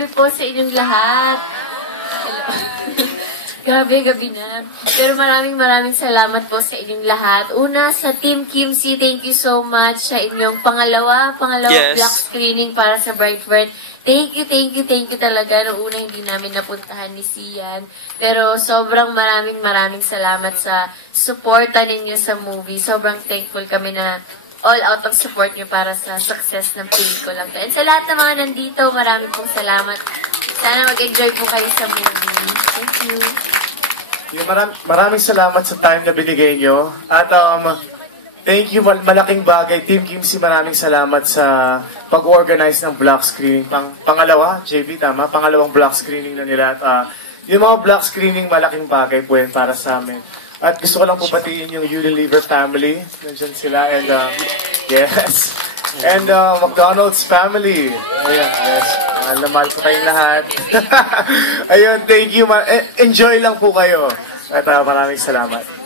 gabi po sa inyong lahat. Hello. Grabe, gabi na. Pero maraming salamat po sa inyong lahat. Una, sa Team Kimsey, thank you so much sa inyong pangalawang block screening para sa Brightburn. Thank you talaga. Noong una, hindi namin napuntahan ni Sian. Pero sobrang maraming salamat sa suporta ninyo sa movie. Sobrang thankful kami na all out of support nyo para sa success ng pelikula. And sa lahat ng mga nandito, maraming pong salamat. Sana mag-enjoy po kayo sa movie. Thank you. Maraming salamat sa time na binigay nyo. At thank you, malaking bagay. Team Kimsey, maraming salamat sa pag-organize ng block screening. Pangalawa, JB, tama? Pangalawang block screening na nila. At yung mga block screening, malaking bagay po yan para sa amin. At gusto ko lang po batiin yung Unilever family. Nandiyan sila. And yes. And McDonald's family. Ayan, yes. Mahal ko kayong lahat. Ayun, thank you. Enjoy lang po kayo. At maraming salamat.